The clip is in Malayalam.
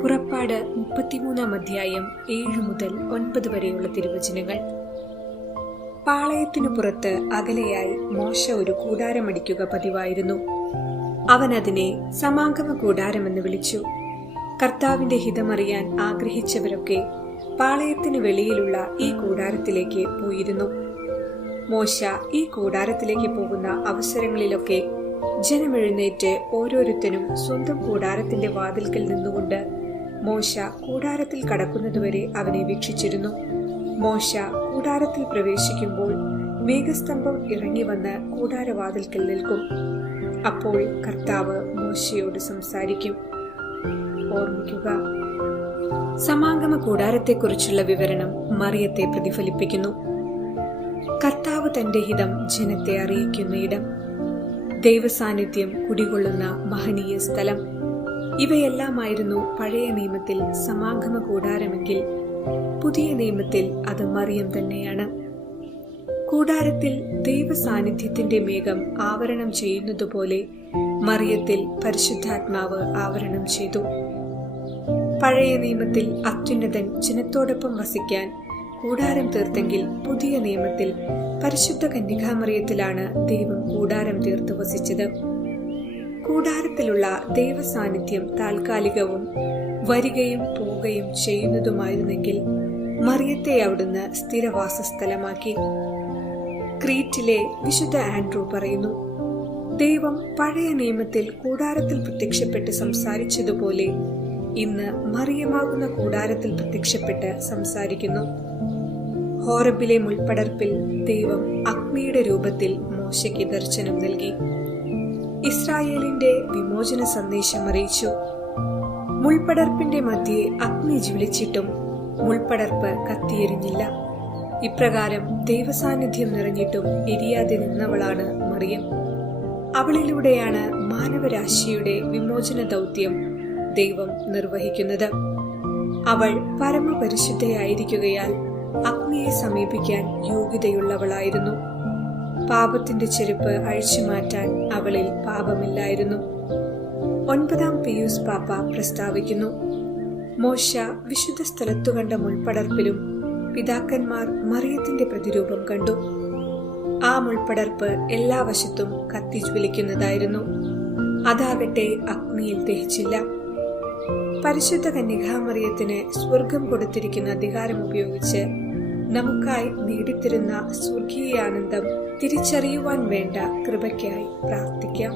പുറപ്പാട് 33 അധ്യായം 7 മുതൽ 9 വരെയുള്ള തിരുവചനങ്ങൾ. പാളയത്തിനു പുറത്ത് അകലെയായി മോശ ഒരു കൂടാരമടിക്കുക പതിവായിരുന്നു. അവൻ അതിനെ സമാഗമ കൂടാരമെന്ന് വിളിച്ചു. കർത്താവിന്റെ ഹിതമറിയാൻ ആഗ്രഹിച്ചവരൊക്കെ പാളയത്തിന് വെളിയിലുള്ള ഈ കൂടാരത്തിലേക്ക് പോയിരുന്നു. മോശ ഈ കൂടാരത്തിലേക്ക് പോകുന്ന അവസരങ്ങളിലൊക്കെ ജനമെഴുന്നേറ്റ് ഓരോരുത്തരും സ്വന്തം കൂടാരത്തിന്റെ വാതിൽക്കൽ നിന്നുകൊണ്ട് മോശ കൂടാരത്തിൽ കടക്കുന്നതുവരെ അവനെ വീക്ഷിച്ചിരുന്നു. മോശ കൂടാരത്തിൽ പ്രവേശിക്കുമ്പോൾ മേഘസ്തംഭം ഇറങ്ങി വന്ന് കൂടാരവാതിൽക്കൽ നിൽക്കും. അപ്പോൾ കർത്താവ് മോശയോട് സംസാരിക്കും. ഓർമ്മിക്കുക, സമാഗമ കൂടാരത്തെക്കുറിച്ചുള്ള വിവരണം മറിയത്തെ പ്രതിഫലിപ്പിക്കുന്നു. കർത്താവ് തന്റെ ഹിതം ജനത്തെ അറിയിക്കുന്ന ഇടം, ദൈവസാന്നിധ്യം കുടികൊള്ളുന്ന മഹനീയ സ്ഥലം, ഇവയെല്ലാമായിരുന്നു പഴയ നിയമത്തിൽ സമാഗമ കൂടാരമെങ്കിൽ പുതിയ നിയമത്തിൽ അത് മറിയം തന്നെയാണ്. കൂടാരത്തിൽ ദൈവസാന്നിധ്യത്തിന്റെ മേഘം ആവരണം ചെയ്യുന്നതുപോലെ മറിയത്തിൽ പരിശുദ്ധാത്മാവ് ആവരണം ചെയ്തു. പഴയ നിയമത്തിൽ അത്യുന്നതൻ ജനത്തോടൊപ്പം വസിക്കാൻ കൂടാരം തീർത്തെങ്കിൽ പുതിയ നിയമത്തിൽ പരിശുദ്ധ കന്യകാമറിയത്തിലാണ് ദൈവം കൂടാരം തീർത്ത് വസിച്ചത്. കൂടാരത്തിലുള്ള ദൈവസാന്നിധ്യം താൽക്കാലികവും വരികയും പോവുകയും ചെയ്യുന്നതുമായിരുന്നെങ്കിൽ മറിയത്തെ അവിടുന്ന് സ്ഥിരവാസസ്ഥലമാക്കി. ക്രീറ്റിലെ വിശുദ്ധ ആൻഡ്രൂ പറയുന്നു, ദൈവം പഴയ നിയമത്തിൽ കൂടാരത്തിൽ പ്രത്യക്ഷപ്പെട്ട് സംസാരിച്ചതുപോലെ ഇന്ന് മറിയമാകുന്ന കൂടാരത്തിൽ പ്രത്യക്ഷപ്പെട്ട് സംസാരിക്കുന്നു. ഹോറബിലെ മുൾപ്പടർപ്പിൽ ദൈവം അഗ്നിയുടെ രൂപത്തിൽ മോശയ്ക്ക് ദർശനം നൽകി. ഇസ്രായേലിന്റെ വിമോചന സന്ദേശം അറിയിച്ചു. മുൾപ്പടർപ്പിന്റെ മധ്യേ അഗ്നി ജ്വലിച്ചിട്ടും മുൾപ്പടർപ്പ് കത്തിയെരിഞ്ഞില്ല. ഇപ്രകാരം ദൈവസാന്നിധ്യം നിറഞ്ഞിട്ടും എരിയാതെ നിന്നവളാണ് മറിയം. അവളിലൂടെയാണ് മാനവരാശിയുടെ വിമോചന ദൗത്യം ദൈവം നിർവഹിക്കുന്നത്. അവൾ പരമപരിശുദ്ധയായിരിക്കുകയാൽ അഗ്നിയെ സമീപിക്കാൻ യോഗ്യതയുള്ളവളായിരുന്നു. പാപത്തിന്റെ ചെരുപ്പ് അഴിച്ചുമാറ്റാൻ അവളിൽ പാപമില്ലായിരുന്നു. 9 പീയൂസ് പാപ്പ പ്രസ്താവിക്കുന്നു, മോശ വിശുദ്ധ സ്ഥലത്തു കണ്ട മുൾപ്പടർപ്പിലും പിതാക്കന്മാർ മറിയത്തിന്റെ പ്രതിരൂപം കണ്ടു. ആ മുൾപ്പടർപ്പ് എല്ലാ വശത്തും കത്തിജ്വലിക്കുന്നതായിരുന്നു. അതാകട്ടെ അഗ്നിയിൽ ദഹിച്ചില്ല. പരിശുദ്ധ കന്യകാമറിയത്തിന് സ്വർഗം കൊടുത്തിരിക്കുന്ന അധികാരം ഉപയോഗിച്ച് നമുക്കായി നേടിത്തരുന്ന സ്വർഗീയ ആനന്ദം തിരിച്ചറിയുവാൻ വേണ്ട കൃപയ്ക്കായി പ്രാർത്ഥിക്കാം.